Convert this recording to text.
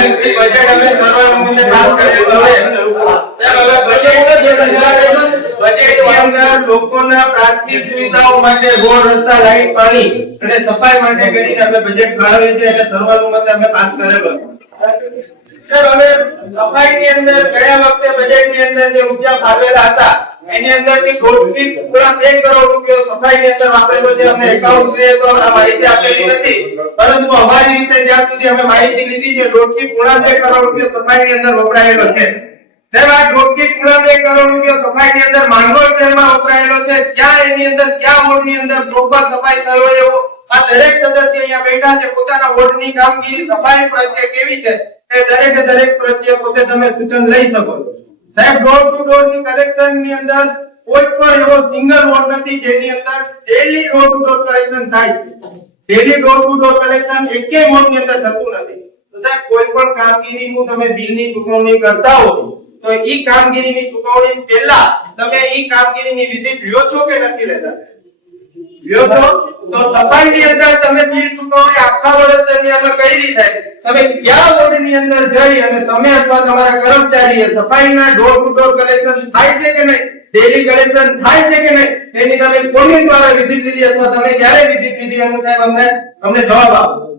લગતી બજેટ અમે સર્વાનુમતે પાસ કરેલું છે. સાહેબ હવે બજેટની અંદર લોકોના પ્રાથમિક સુવિધાઓ માટે રોડ રસ્તા લાઈટ પાણી અને સફાઈ માટે કરીને અમે બજેટ ફાળવીએ છીએ એટલે સર્વાનુમતે અમે પાસ કરેલો છે. સાહેબ હવે સફાઈની અંદર ગયા વખતે બજેટની અંદર જે રૂપિયા ફાળવેલા હતા એની અંદરથી 2.3 કરોડ રૂપિયા સફાઈની અંદર વાપરેલો છે. અમને એકાઉન્ટ છે તો આ માહિતી આપેલી નથી, પરંતુ અમારી રીતે જ્યાં સુધી અમે માહિતી લીધી છે 2.3 કરોડ રૂપિયા સફાઈની અંદર વપરાયેલો છે. સાહેબ આ 2.3 કરોડ રૂપિયા સફાઈની અંદર માંગરોળ શહેરમાં વપરાયેલો છે. ક્યાં એની અંદર ક્યાં વોર્ડની અંદર પ્રોપર સફાઈ થયો એવો આ દરેક સદસ્ય અહીંયા બેઠા છે. પોતાના વોર્ડની કામગીરી સફાઈ પ્રત્યે કેવી છે એ દરેક પ્રત્યે પોતે તમે સૂચન લઈ શકો છો. સાહેબ ડોર ટુ ડોર ની કલેક્શન ની અંદર કોઈ પણ એવો સિંગલ વોર્ડ નથી જેની અંદર daily door to door collection થાય છે. Daily door to door collection એકેય વોર્ડ ની અંદર થતું નથી. તો સાહેબ કોઈ પણ કામગીરીનું તમે બિલની ચૂકવણી કરતા હો તો ઈ કામગીરીની ચૂકવણી પહેલા તમે ઈ કામગીરીની વિઝિટ લ્યો છો કે નથી લેતા? લ્યો છો તો સફાઈની અંદર તમે બિલ ચૂકવણી આખા વર્ષ દરમિયાન કરી છે. તમે કયા વોર્ડની અંદર જઈ અને તમે અથવા તમારા કર્મચારીએ સફાઈના ડોર ટુ ડોર કલેક્શન થાય છે કે નહીં, ડેલી કલેક્શન થાય છે કે નહીં, તેની તમે કોની દ્વારા વિઝિટ લીધી અથવા તમે ક્યારે વિઝિટ લીધી એનું સાહેબ અમને જવાબ આપો.